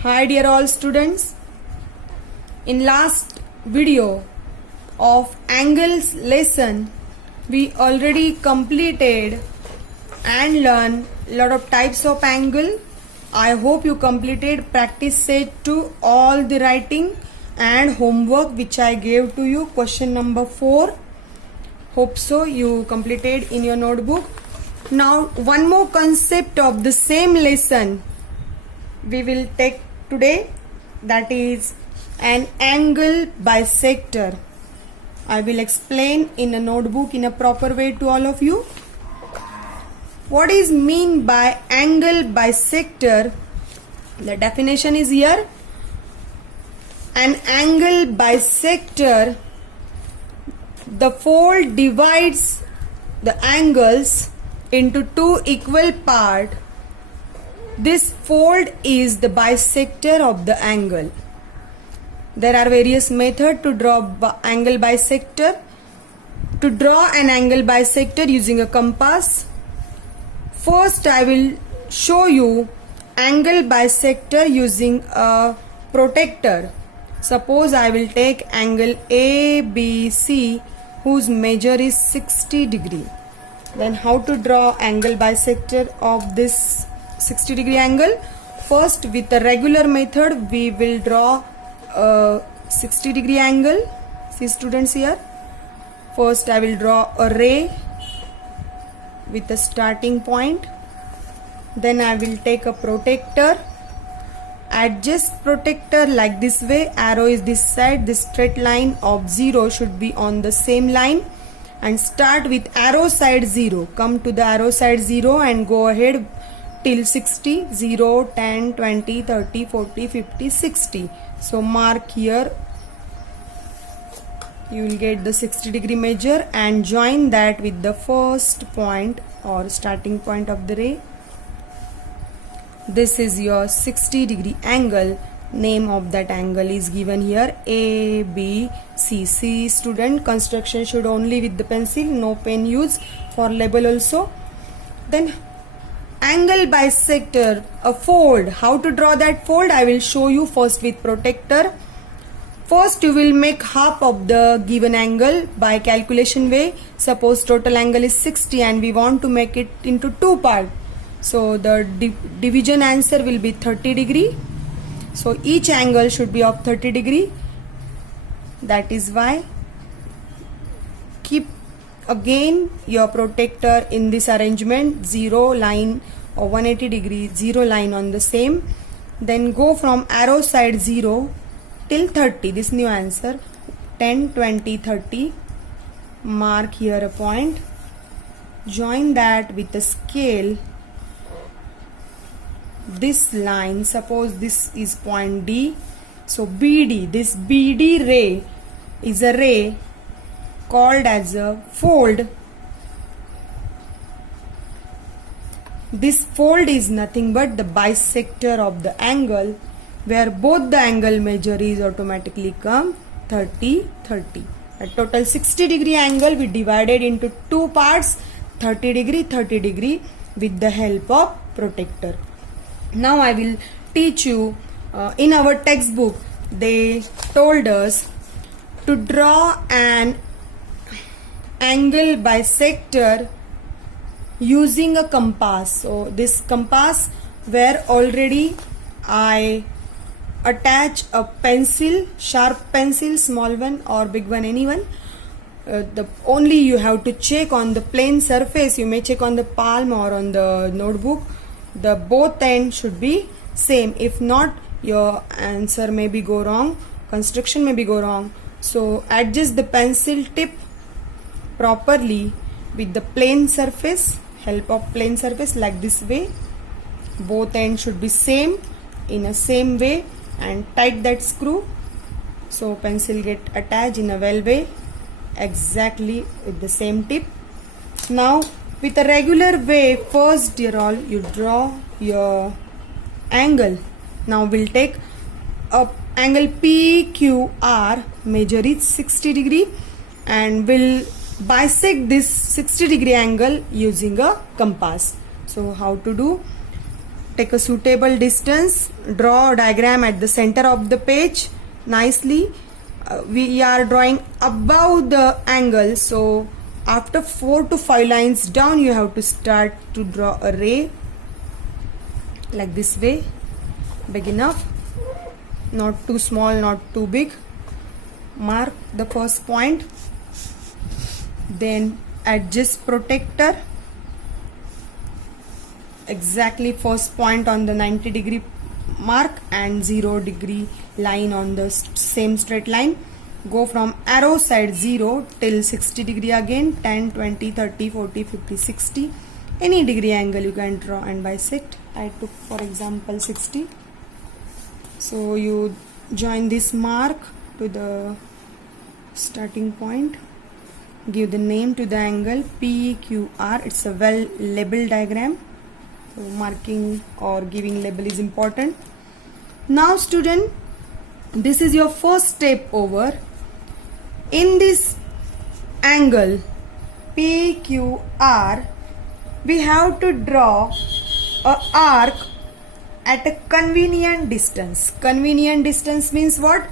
Hi dear all students. In last video of angles lesson we already completed and learned lot of types of angle. I hope you completed practice set to all the writing and homework which I gave to you, question number 4. Hope so you completed in your notebook. Now one more concept of the same lesson we will take today, that is an angle bisector. I will explain in a notebook in a proper way to all of you. What is mean by angle bisector? The definition is here. An angle bisector, the fold divides the angles into two equal parts. This fold is the bisector of the angle. There are various methods to draw angle bisector. To draw an angle bisector using a compass, first I will show you angle bisector using a protractor. Suppose I will take angle ABC whose measure is 60 degree. Then how to draw angle bisector of this 60 degree angle? First, with a regular method we will draw a 60 degree angle. See students here. First I will draw a ray with a starting point. Then I will take a protractor, adjust protractor like this way, arrow is this side, this straight line of 0 should be on the same line, and start with arrow side 0, come to the arrow side 0 and go ahead till 60, 0, 10, 20, 30, 40, 50, 60. So mark here, you will get the 60 degree measure and join that with the first point or starting point of the ray. This is your 60 degree angle. Name of that angle is given here, A, B, C. See student, construction should only with the pencil, no pen use for label also. Then angle bisector, a fold. How to draw that fold? I will show you first with protractor. First you will make half of the given angle by calculation way. Suppose total angle is 60 and we want to make it into two parts. So the division answer will be 30 degree. So each angle should be of 30 degree. That is why keep again your protractor in this arrangement, 0 line or 180 degree, 0 line on the same. Then go from arrow side 0 till 30, this new answer, 10, 20, 30. Mark here a point. Join that with a scale. This line, suppose this is point D. So BD, this BD ray is a ray called as a fold. This fold is nothing but the bisector of the angle, where both the angle measure is automatically come 30, 30. A total 60 degree angle we divided into two parts, 30 degree, 30 degree, with the help of protractor. Now I will teach you, in our textbook they told us to draw an angle bisector using a compass. So this compass, where already I attach a pencil, sharp pencil, small one or big one, anyone. Only you have to check on the plain surface. You may check on the palm or on the notebook. The both ends should be same. If not, your answer may be go wrong, construction may be go wrong. So adjust the pencil tip properly with the plane surface, help of plane surface like this way. Both ends should be same in a same way, and tight that screw so pencil get attached in a well way exactly with the same tip. Now with a regular way, first dear all, you draw your angle. Now we'll take a angle PQR, measure is 60 degree, and we'll bisect this 60 degree angle using a compass. So how to do? take a suitable distance, draw a diagram at the center of the page nicely. We are drawing above the angle, so after 4 to 5 lines down you have to start to draw a ray like this way, big enough, not too small, not too big. Mark the first point, then adjust protector exactly first point on the 90-degree mark and 0-degree line on the same straight line. Go from arrow side 0 till 60-degree again, 10, 20, 30, 40, 50, 60. Any degree angle you can draw and bisect. I took for example 60. So you join this mark to the starting point. Give the name to the angle PQR. It's a well labeled diagram. So marking or giving label is important. Now student, this is your first step over. In this angle PQR, we have to draw a arc at a convenient distance. Convenient distance means what?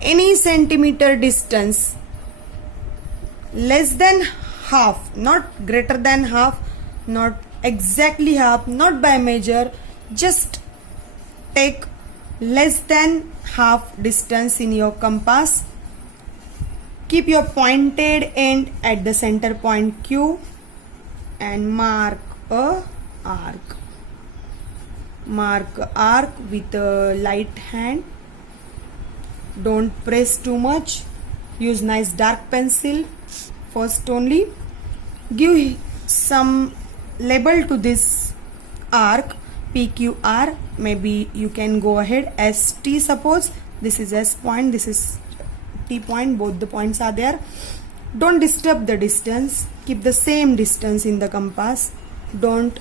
Any centimeter distance less than half, not greater than half, not exactly half, not by measure, just take less than half distance in your compass. Keep your pointed end at the center point Q and mark a arc. Mark a arc with a light hand. Don't press too much. Use nice dark pencil first only. Give some label to this arc PQR. Maybe you can go ahead ST. Suppose this is S point, this is T point, both the points are there. Don't disturb the distance, keep the same distance in the compass. Don't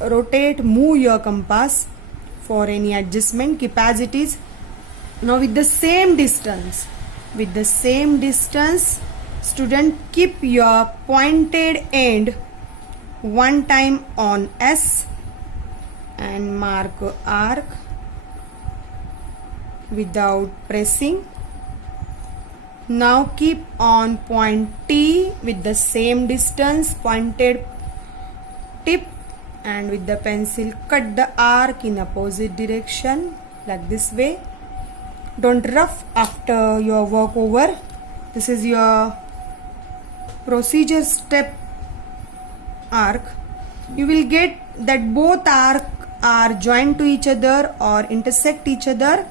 rotate, move your compass for any adjustment, keep as it is. Now with the same distance, student, keep your pointed end one time on S and mark arc without pressing. Now keep on point T with the same distance, pointed tip, and with the pencil cut the arc in opposite direction like this way. Don't rough after your work over. This is your procedure step arc. You will get that both arc are joined to each other or intersect each other.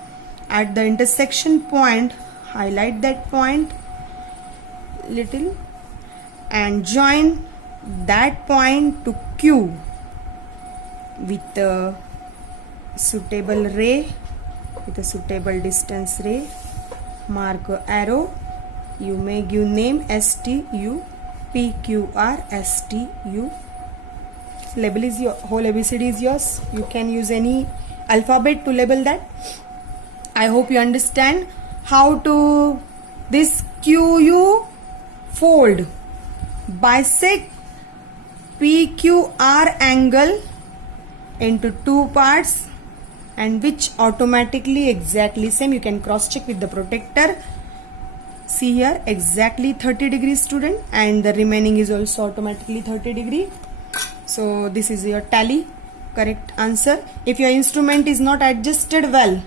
At the intersection point, highlight that point little and join that point to Q with a suitable ray, with a suitable distance ray. Mark a arrow. You may give name STU, PQR, STU. Label is your whole ABCD is yours. You can use any alphabet to label that. I hope you understand how to this QU fold, bisect PQR angle into two parts, and which automatically exactly same. You can cross check with the protector. See here, exactly 30 degrees student, and the remaining is also automatically 30 degree. So this is your tally, correct answer. If your instrument is not adjusted well,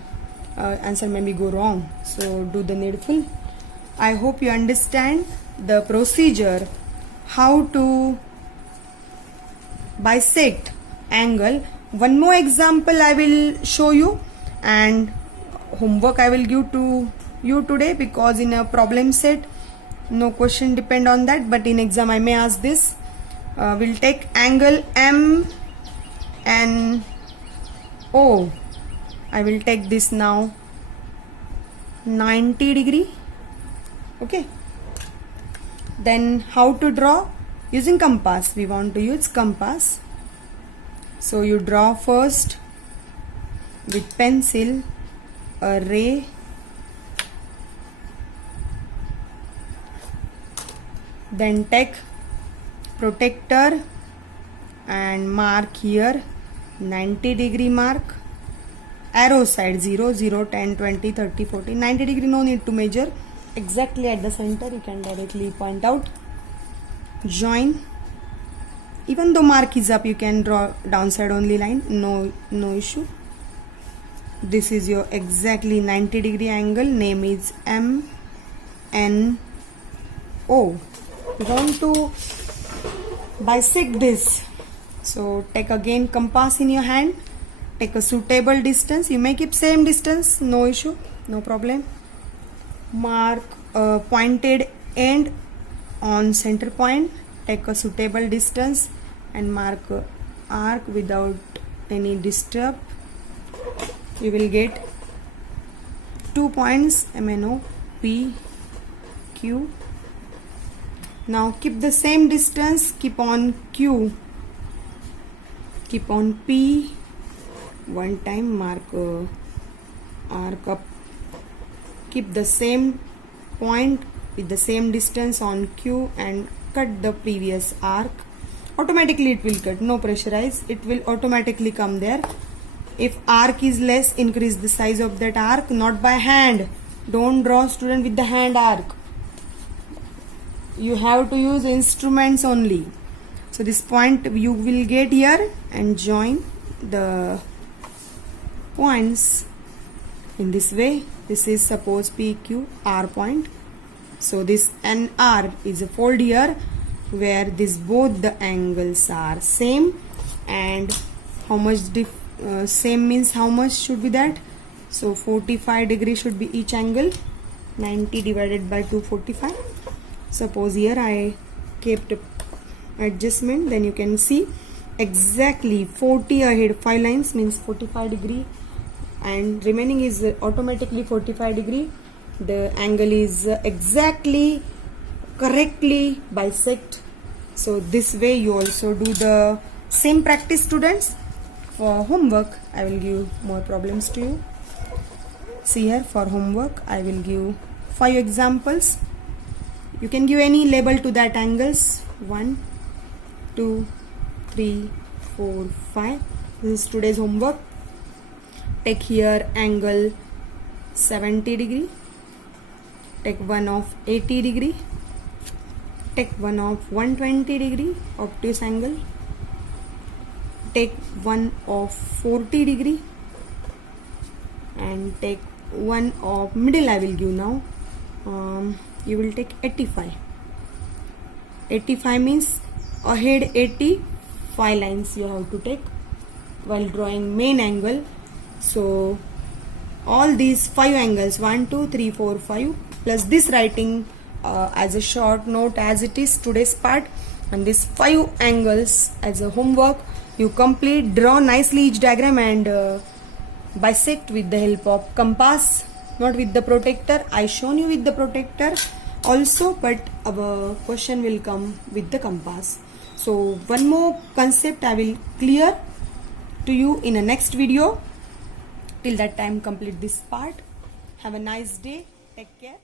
answer may go wrong, so do the needful. I hope you understand the procedure how to bisect angle. One more example I will show you, and homework I will give to you today, because in a problem set no question depend on that, but in exam I may ask this. We'll take angle M and O. I will take this now 90 degree. Okay, then how to draw? Using compass. We want to use compass. So you draw first with pencil a ray, then take protector and mark here 90 degree mark, arrow side 0, 0, 10, 20, 30, 40, 90 degree, no need to measure, exactly at the center you can directly point out. Join. Even though mark is up, you can draw downside only line, no issue. This is your exactly 90 degree angle, name is MNO. You want to bisect this, so take again compass in your hand, take a suitable distance, you may keep same distance, no issue, no problem. Mark a pointed end on center point, take a suitable distance and mark a arc without any disturb. You will get 2 points MNO, P, Q. Now keep the same distance, keep on Q, keep on P, one time mark arc up, keep the same point with the same distance on Q and cut the previous arc. Automatically it will cut, no pressurize, it will automatically come there. If arc is less, increase the size of that arc, not by hand. Don't draw student with the hand arc. You have to use instruments only. So this point you will get here and join the points in this way. This is suppose PQ R point. So this NR is a fold here where this both the angles are same, and how much same means how much should be that? So 45 degree should be each angle, 90 divided by 245. Suppose here I kept adjustment, then you can see exactly 40 ahead, 5 lines means 45 degree and remaining is automatically 45 degree. The angle is exactly correctly bisect. So this way you also do the same practice, students. For homework I will give more problems to you. See here, for homework I will give 5 examples. You can give any label to that angles, 1, 2, 3, 4, 5. This is today's homework. Take here angle 70 degree, take one of 80 degree, take one of 120 degree obtuse angle, take one of 40 degree and take one of middle. I will give now. You will take 85. 85 means ahead 80, 5 lines you have to take while drawing main angle. So all these 5 angles, 1, 2, 3, 4, 5, plus this writing as a short note as it is today's part, and these 5 angles as a homework. You complete, draw nicely each diagram and bisect with the help of compass, not with the protractor. I shown you with the protractor also, but our question will come with the compass. So one more concept I will clear to you in a next video. Till that time, complete this part. Have a nice day. Take care.